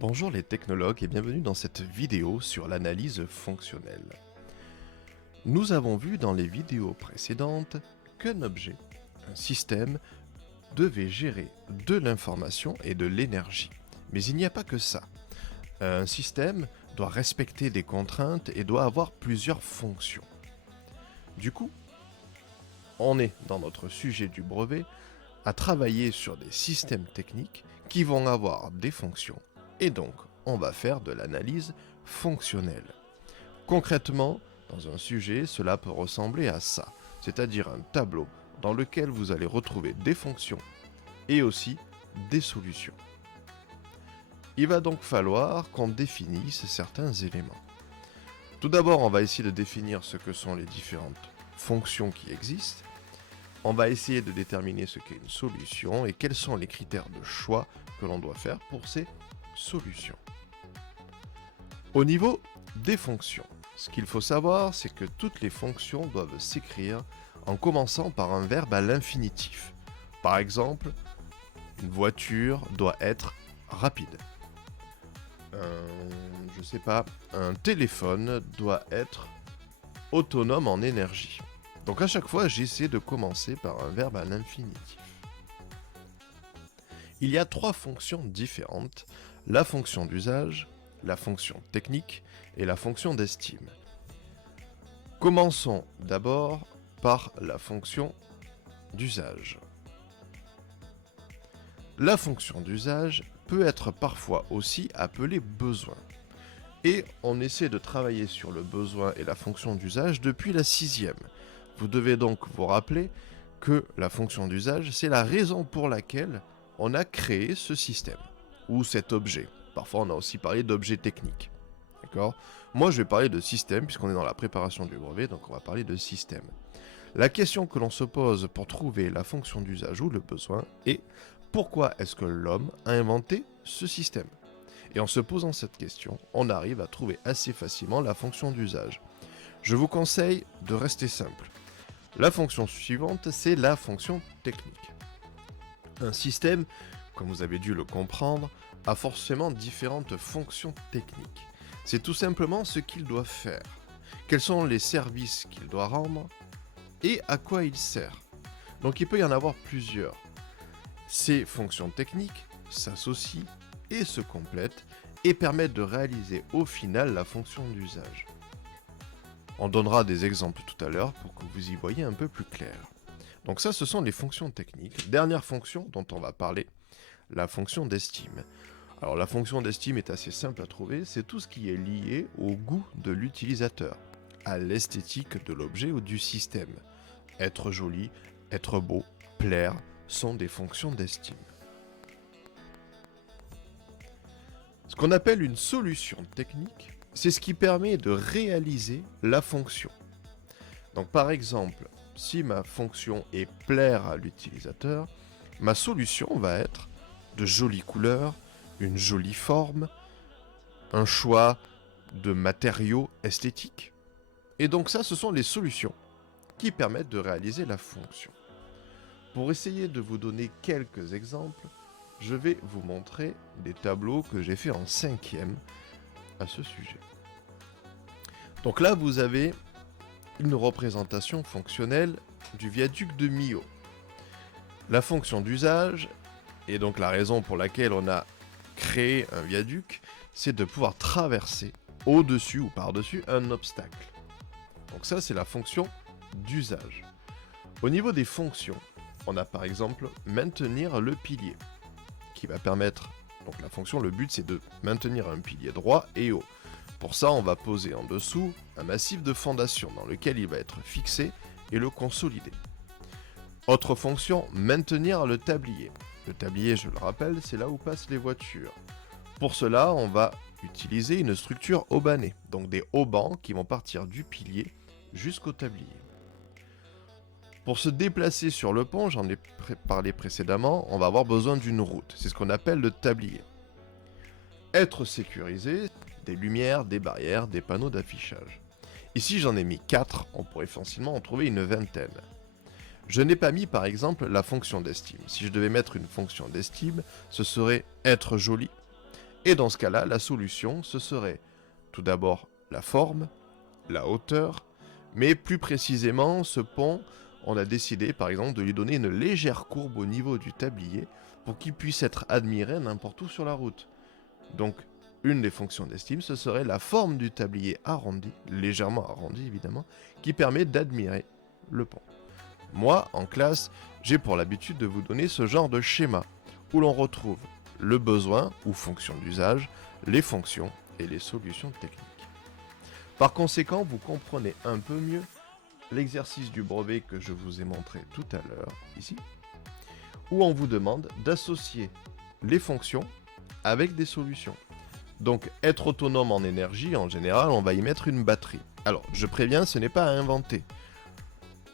Bonjour les technologues et bienvenue dans cette vidéo sur l'analyse fonctionnelle. Nous avons vu dans les vidéos précédentes qu'un objet, un système, devait gérer de l'information et de l'énergie. Mais il n'y a pas que ça. Un système doit respecter des contraintes et doit avoir plusieurs fonctions. Du coup, on est dans notre sujet du brevet à travailler sur des systèmes techniques qui vont avoir des fonctions. Et donc, on va faire de l'analyse fonctionnelle. Concrètement, dans un sujet, cela peut ressembler à ça, c'est-à-dire un tableau dans lequel vous allez retrouver des fonctions et aussi des solutions. Il va donc falloir qu'on définisse certains éléments. Tout d'abord, on va essayer de définir ce que sont les différentes fonctions qui existent. On va essayer de déterminer ce qu'est une solution et quels sont les critères de choix que l'on doit faire pour ces solutions. Au niveau des fonctions, ce qu'il faut savoir, c'est que toutes les fonctions doivent s'écrire en commençant par un verbe à l'infinitif. Par exemple, une voiture doit être rapide. Un téléphone doit être autonome en énergie. Donc à chaque fois, j'essaie de commencer par un verbe à l'infinitif. Il y a trois fonctions différentes, la fonction d'usage, la fonction technique et la fonction d'estime. Commençons d'abord par la fonction d'usage. La fonction d'usage peut être parfois aussi appelée besoin. Et on essaie de travailler sur le besoin et la fonction d'usage depuis la 6e. Vous devez donc vous rappeler que la fonction d'usage, c'est la raison pour laquelle on a créé ce système, ou cet objet. Parfois, on a aussi parlé d'objet technique. D'accord ? Moi, je vais parler de système, puisqu'on est dans la préparation du brevet, donc on va parler de système. La question que l'on se pose pour trouver la fonction d'usage ou le besoin est pourquoi est-ce que l'homme a inventé ce système ? Et en se posant cette question, on arrive à trouver assez facilement la fonction d'usage. Je vous conseille de rester simple. La fonction suivante, c'est la fonction technique. Un système, comme vous avez dû le comprendre, a forcément différentes fonctions techniques. C'est tout simplement ce qu'il doit faire, quels sont les services qu'il doit rendre et à quoi il sert. Donc il peut y en avoir plusieurs. Ces fonctions techniques s'associent et se complètent et permettent de réaliser au final la fonction d'usage. On donnera des exemples tout à l'heure pour que vous y voyez un peu plus clair. Donc ça, ce sont les fonctions techniques. Dernière fonction dont on va parler, la fonction d'estime. Alors la fonction d'estime est assez simple à trouver, c'est tout ce qui est lié au goût de l'utilisateur, à l'esthétique de l'objet ou du système. Être joli, être beau, plaire, sont des fonctions d'estime. Ce qu'on appelle une solution technique, c'est ce qui permet de réaliser la fonction. Donc par exemple, si ma fonction est plaire à l'utilisateur, ma solution va être de jolies couleurs, une jolie forme, un choix de matériaux esthétiques. Et donc ça, ce sont les solutions qui permettent de réaliser la fonction. Pour essayer de vous donner quelques exemples, je vais vous montrer des tableaux que j'ai fait en 5e à ce sujet. Donc là, vous avez une représentation fonctionnelle du viaduc de Millau. La fonction d'usage, et donc la raison pour laquelle on a créé un viaduc, c'est de pouvoir traverser au-dessus ou par-dessus un obstacle. Donc ça, c'est la fonction d'usage. Au niveau des fonctions, on a par exemple maintenir le pilier, qui va permettre, donc la fonction, le but c'est de maintenir un pilier droit et haut. Pour ça, on va poser en dessous un massif de fondation dans lequel il va être fixé et le consolider. Autre fonction, maintenir le tablier. Le tablier, je le rappelle, c'est là où passent les voitures. Pour cela, on va utiliser une structure haubanée, donc des haubans qui vont partir du pilier jusqu'au tablier. Pour se déplacer sur le pont, j'en ai parlé précédemment, on va avoir besoin d'une route. C'est ce qu'on appelle le tablier. Être sécurisé, des lumières, des barrières, des panneaux d'affichage. Ici, j'en ai mis 4, on pourrait facilement en trouver une vingtaine. Je n'ai pas mis par exemple la fonction d'estime. Si je devais mettre une fonction d'estime, ce serait être joli, Et dans ce cas-là, la solution, ce serait tout d'abord la forme, la hauteur, mais plus précisément, ce pont, on a décidé par exemple de lui donner une légère courbe au niveau du tablier pour qu'il puisse être admiré n'importe où sur la route. Donc, une des fonctions d'estime, ce serait la forme du tablier arrondi, légèrement arrondi évidemment, qui permet d'admirer le pont. Moi, en classe, j'ai pour l'habitude de vous donner ce genre de schéma, où l'on retrouve le besoin ou fonction d'usage, les fonctions et les solutions techniques. Par conséquent, vous comprenez un peu mieux l'exercice du brevet que je vous ai montré tout à l'heure, ici, où on vous demande d'associer les fonctions avec des solutions. Donc, être autonome en énergie, en général, on va y mettre une batterie. Alors, je préviens, ce n'est pas à inventer.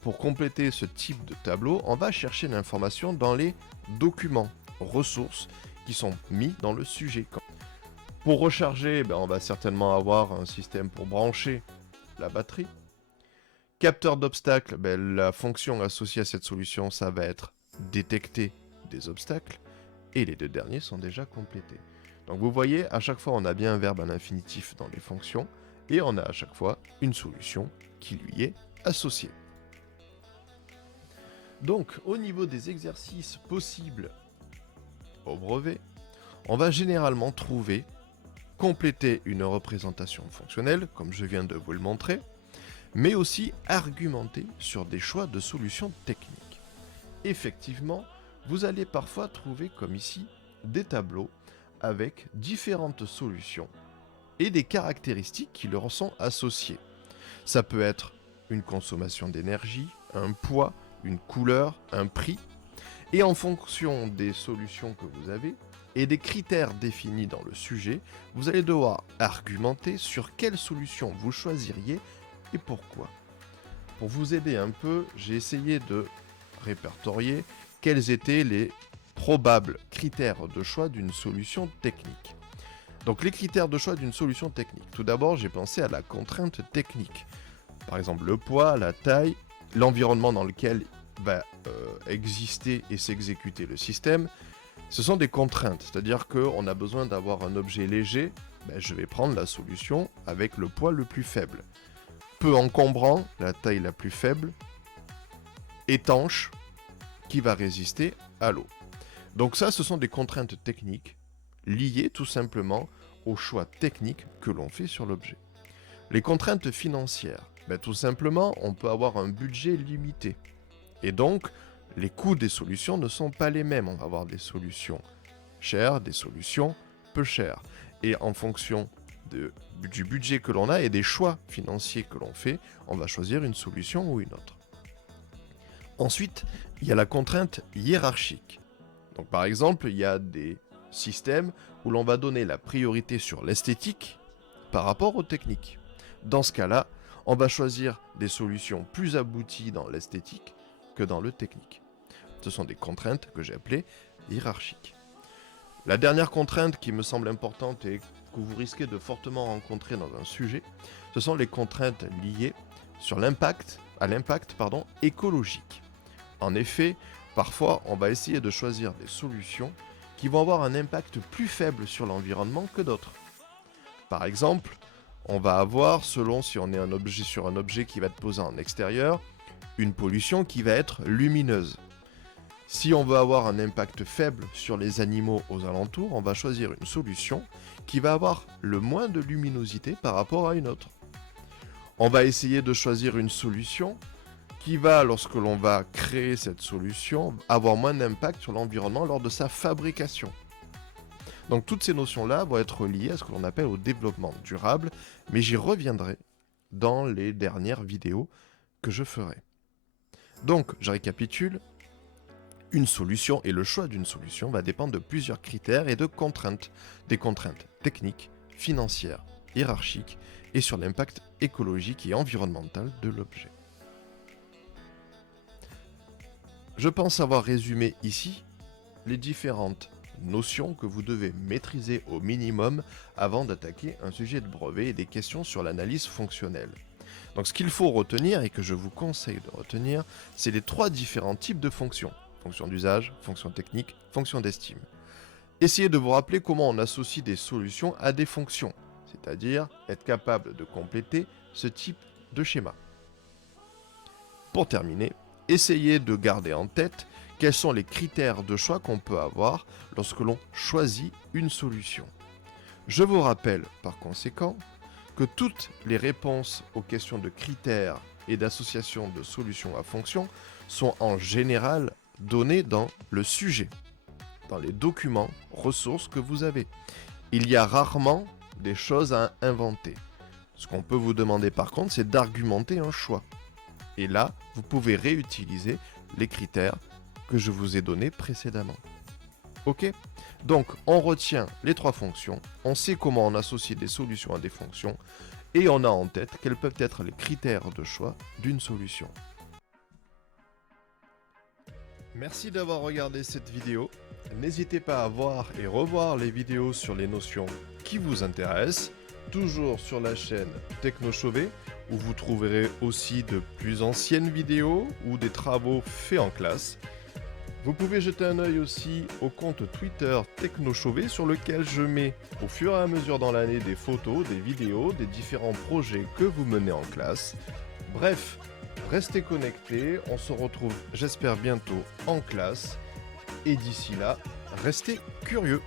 Pour compléter ce type de tableau, on va chercher l'information dans les documents, ressources, qui sont mis dans le sujet. Pour recharger, on va certainement avoir un système pour brancher la batterie. Capteur d'obstacles, la fonction associée à cette solution, ça va être détecter des obstacles. Et les deux derniers sont déjà complétés. Donc vous voyez, à chaque fois, on a bien un verbe à l'infinitif dans les fonctions, et on a à chaque fois une solution qui lui est associée. Donc, au niveau des exercices possibles au brevet, on va généralement trouver compléter une représentation fonctionnelle, comme je viens de vous le montrer, mais aussi argumenter sur des choix de solutions techniques. Effectivement, vous allez parfois trouver, comme ici, des tableaux avec différentes solutions et des caractéristiques qui leur sont associées. Ça peut être une consommation d'énergie, un poids, une couleur, un prix, et en fonction des solutions que vous avez et des critères définis dans le sujet, vous allez devoir argumenter sur quelle solution vous choisiriez et pourquoi. Pour vous aider un peu, j'ai essayé de répertorier quels étaient les probables critères de choix d'une solution technique. Donc les critères de choix d'une solution technique. Tout d'abord, j'ai pensé à la contrainte technique. Par exemple, le poids, la taille, l'environnement dans lequel va exister et s'exécuter le système. Ce sont des contraintes, c'est-à-dire qu'on a besoin d'avoir un objet léger, je vais prendre la solution avec le poids le plus faible. Peu encombrant, la taille la plus faible, étanche, qui va résister à l'eau. Donc ça, ce sont des contraintes techniques liées tout simplement au choix technique que l'on fait sur l'objet. Les contraintes financières, tout simplement, on peut avoir un budget limité. Et donc, les coûts des solutions ne sont pas les mêmes. On va avoir des solutions chères, des solutions peu chères. Et en fonction du budget que l'on a et des choix financiers que l'on fait, on va choisir une solution ou une autre. Ensuite, il y a la contrainte hiérarchique. Donc par exemple, il y a des systèmes où l'on va donner la priorité sur l'esthétique par rapport aux techniques. Dans ce cas-là, on va choisir des solutions plus abouties dans l'esthétique que dans le technique. Ce sont des contraintes que j'ai appelées hiérarchiques. La dernière contrainte qui me semble importante et que vous risquez de fortement rencontrer dans un sujet, ce sont les contraintes liées sur l'impact écologique. En effet, parfois, on va essayer de choisir des solutions qui vont avoir un impact plus faible sur l'environnement que d'autres. Par exemple, on va avoir, selon si on est sur un objet qui va être posé en extérieur, une pollution qui va être lumineuse. Si on veut avoir un impact faible sur les animaux aux alentours, on va choisir une solution qui va avoir le moins de luminosité par rapport à une autre. On va essayer de choisir une solution qui va, lorsque l'on va créer cette solution, avoir moins d'impact sur l'environnement lors de sa fabrication. Donc toutes ces notions-là vont être liées à ce que l'on appelle au développement durable, mais j'y reviendrai dans les dernières vidéos que je ferai. Donc, je récapitule, une solution et le choix d'une solution va dépendre de plusieurs critères et de contraintes, des contraintes techniques, financières, hiérarchiques et sur l'impact écologique et environnemental de l'objet. Je pense avoir résumé ici les différentes notions que vous devez maîtriser au minimum avant d'attaquer un sujet de brevet et des questions sur l'analyse fonctionnelle. Donc ce qu'il faut retenir et que je vous conseille de retenir, c'est les trois différents types de fonctions. Fonction d'usage, fonction technique, fonction d'estime. Essayez de vous rappeler comment on associe des solutions à des fonctions, c'est-à-dire être capable de compléter ce type de schéma. Pour terminer, essayez de garder en tête quels sont les critères de choix qu'on peut avoir lorsque l'on choisit une solution. Je vous rappelle par conséquent que toutes les réponses aux questions de critères et d'association de solutions à fonctions sont en général données dans le sujet, dans les documents, ressources que vous avez. Il y a rarement des choses à inventer. Ce qu'on peut vous demander par contre, c'est d'argumenter un choix. Et là, vous pouvez réutiliser les critères que je vous ai donnés précédemment. Ok ? Donc, on retient les 3 fonctions, on sait comment on associe des solutions à des fonctions, et on a en tête quels peuvent être les critères de choix d'une solution. Merci d'avoir regardé cette vidéo. N'hésitez pas à voir et revoir les vidéos sur les notions qui vous intéressent, toujours sur la chaîne TechnoChauvet, où vous trouverez aussi de plus anciennes vidéos ou des travaux faits en classe. Vous pouvez jeter un œil aussi au compte Twitter TechnoChauvet, sur lequel je mets au fur et à mesure dans l'année des photos, des vidéos, des différents projets que vous menez en classe. Bref, restez connectés, on se retrouve j'espère bientôt en classe, et d'ici là, restez curieux.